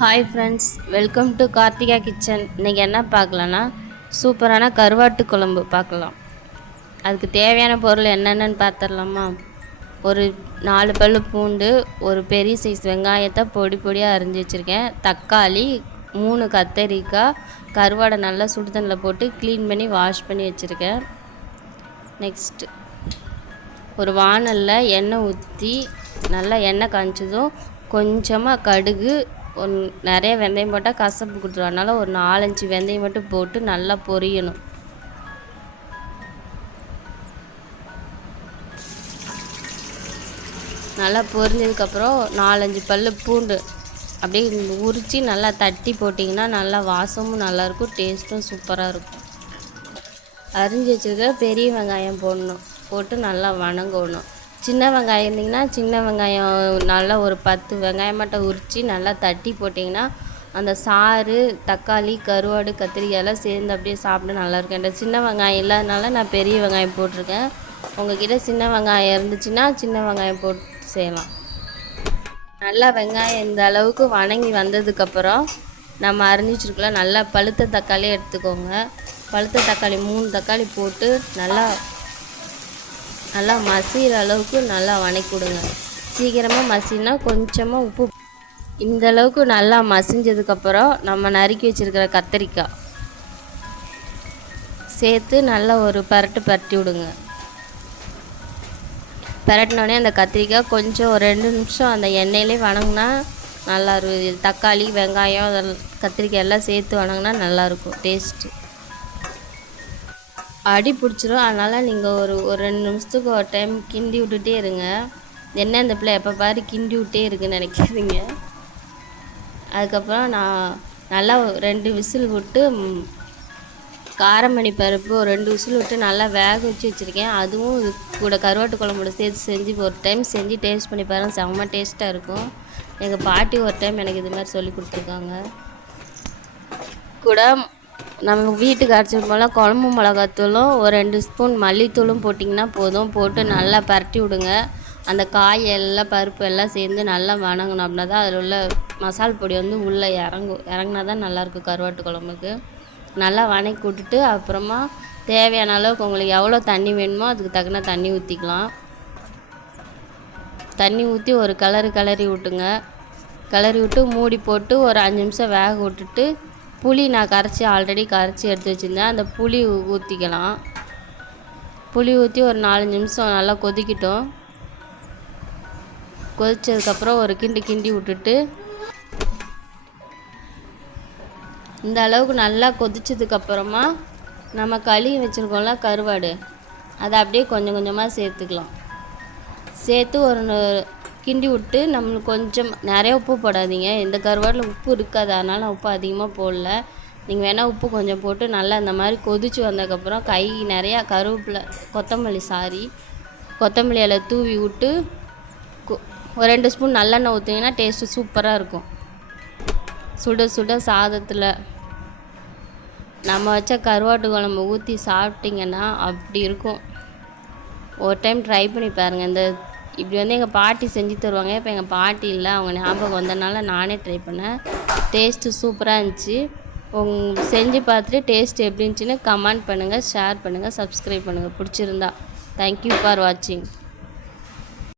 Hi friends, welcome to Karthika kitchen. இன்றைக்கி என்ன பார்க்கலான்னா சூப்பரான கருவாட்டு குழம்பு பார்க்கலாம். அதுக்கு தேவையான பொருள் என்னென்னு பார்த்துடலாமா? ஒரு 4 பல்லு பூண்டு, ஒரு பெரிய சைஸ் வெங்காயத்தை பொடி பொடியாக அரிஞ்சு வச்சுருக்கேன், தக்காளி, 3 கத்தரிக்காய், கருவாடை நல்லா சுடு தண்ணியில் போட்டு க்ளீன் பண்ணி வாஷ் பண்ணி வச்சுருக்கேன். நெக்ஸ்ட்டு ஒரு வாணலில் எண்ணெய் ஊற்றி நல்லா எண்ணெய் காய்ச்சதும் கொஞ்சமாக கடுகு, நிறைய வெந்தயம் போட்டால் கசப்பு கொடுத்துரும், அதனால் ஒரு 4-5 வெந்தயம் மட்டும் போட்டு நல்லா பொரியணும். நல்லா பொரிஞ்சதுக்கப்புறம் 4-5 பல்லு பூண்டு அப்படியே உரித்து நல்லா தட்டி போட்டிங்கன்னா நல்லா வாசமும் நல்லாயிருக்கும், டேஸ்ட்டும் சூப்பராக இருக்கும். அரிஞ்சு வச்சுருக்க பெரிய வெங்காயம் போடணும், போட்டு நல்லா வணங்கணும். சின்ன வெங்காயம் இருந்திங்கன்னா சின்ன வெங்காயம் நல்லா ஒரு 10 வெங்காயம் மட்டும் உரித்து நல்லா தட்டி போட்டிங்கன்னா அந்த சாறு, தக்காளி, கருவாடு, கத்திரிக்காயெல்லாம் சேர்ந்து அப்படியே சாப்பிட நல்லாயிருக்கும். இந்த சின்ன வெங்காயம் இல்லாதனால நான் பெரிய வெங்காயம் போட்டிருக்கேன். உங்கள்கிட்ட சின்ன வெங்காயம் இருந்துச்சுன்னா சின்ன வெங்காயம் போட்டு செய்யலாம். நல்லா வெங்காயம் இந்த அளவுக்கு வணங்கி வந்ததுக்கப்புறம் நம்ம அரிஞ்சு வச்சுருக்கலாம் நல்லா பழுத்த தக்காளியே எடுத்துக்கோங்க. பழுத்த தக்காளி 3 தக்காளி போட்டு நல்லா மசிகிற அளவுக்கு நல்லா வணக்கி விடுங்க. சீக்கிரமாக மசினா கொஞ்சமாக உப்பு. இந்த அளவுக்கு நல்லா மசிஞ்சதுக்கப்புறம் நம்ம நறுக்கி வச்சுருக்கிற கத்திரிக்காய் சேர்த்து நல்லா ஒரு பரட்டி விடுங்க. பரட்டினோடனே அந்த கத்திரிக்காய் கொஞ்சம் ஒரு 2 நிமிஷம் அந்த எண்ணெயிலே வணங்கினா நல்லா இருக்கும். தக்காளி, வெங்காயம், கத்திரிக்காய் எல்லாம் சேர்த்து வணங்கினா நல்லாயிருக்கும் டேஸ்ட்டு. அடி பிடிச்சிரும், அதனால் நீங்கள் ஒரு 2 நிமிஷத்துக்கு ஒரு டைம் கிண்டி விட்டுட்டே இருங்க. என்ன இந்த பிள்ளை எப்போ பாரு கிண்டி விட்டே இருக்குன்னு நினைக்காதீங்க. அதுக்கப்புறம் நான் நல்லா 2 விசில் விட்டு காரமணி பருப்பு ஒரு 2 விசில் விட்டு நல்லா வேக வச்சு வச்சுருக்கேன். அதுவும் இது கூட கருவாட்டு குழம்போட சேர்த்து செஞ்சு ஒரு டைம் செஞ்சு டேஸ்ட் பண்ணி பாருங்கள், செம்ம டேஸ்ட்டாக இருக்கும். எங்கள் பாட்டி ஒரு டைம் எனக்கு இது மாதிரி சொல்லி கொடுத்துருக்காங்க. கூட நம்ம வீட்டுக்கு அரைச்சிருப்போம்ல குழம்பு மிளகாத்தூளும் ஒரு 2 ஸ்பூன் மல்லித்தூளும் போட்டிங்கன்னா போதும். போட்டு நல்லா பரட்டி விடுங்க. அந்த காய் எல்லாம் பருப்பு எல்லாம் சேர்ந்து நல்லா வணங்கணும். அப்படின்னா தான் அதில் உள்ள மசால் பொடி வந்து உள்ளே இறங்கினா தான் நல்லாயிருக்கும் கருவாட்டு குழம்புக்கு. நல்லா வணக்கி விட்டுட்டு அப்புறமா தேவையான அளவுக்கு உங்களுக்கு எவ்வளோ தண்ணி வேணுமோ அதுக்கு தக்கன தண்ணி ஊற்றிக்கலாம். தண்ணி ஊற்றி ஒரு கிளறி விட்டுங்க. கிளறி விட்டு மூடி போட்டு ஒரு 5 நிமிஷம் வேக விட்டுட்டு புளி நான் ஆல்ரெடி கரைச்சி எடுத்து வச்சுருந்தேன், அந்த புளி ஊற்றிக்கலாம். புளி ஊற்றி ஒரு 4-5 நிமிஷம் நல்லா கொதிக்கட்டும். கொதித்ததுக்கப்புறம் ஒரு கிண்டி விட்டுட்டு இந்த அளவுக்கு நல்லா கொதிச்சதுக்கப்புறமா நம்ம கழுவி வச்சுருக்கோம்ல கருவாடு, அதை அப்படியே கொஞ்சம் கொஞ்சமாக சேர்த்துக்கலாம். சேர்த்து ஒரு கிண்டி விட்டு நம்மளுக்கு கொஞ்சம் நிறைய உப்பு போடாதீங்க, இந்த கருவாட்டில் உப்பு இருக்காது, அதனால் நான் உப்பு அதிகமாக போடல. நீங்கள் வேணால் உப்பு கொஞ்சம் போட்டு நல்லா இந்த மாதிரி கொதித்து வந்ததுக்கப்புறம் கை நிறையா கருவேப்பிலை, கொத்தமல்லி இலை தூவி விட்டு ஒரு 2 ஸ்பூன் நல்லெண்ணெய் ஊற்றிங்கன்னா டேஸ்ட்டு சூப்பராக இருக்கும். சுட சுட சாதத்தில் நம்ம வச்ச கருவாட்டு குழம்பு ஊற்றி சாப்பிட்டிங்கன்னா அப்படி இருக்கும். ஒரு டைம் ட்ரை பண்ணி பாருங்கள். இப்படி வந்து எங்கள் பாட்டி செஞ்சு தருவாங்க. இப்போ எங்கள் பாட்டி இல்லை, அவங்க ஞாபகம் வந்தனால நானே ட்ரை பண்ணேன். டேஸ்ட்டு சூப்பராக இருந்துச்சு. செஞ்சு பார்த்துட்டு டேஸ்ட் எப்படி இருந்துச்சுன்னு கமெண்ட் பண்ணுங்கள், ஷேர் பண்ணுங்கள், சப்ஸ்கிரைப் பண்ணுங்கள் பிடிச்சிருந்தா. தேங்க்யூ ஃபார் வாட்சிங்.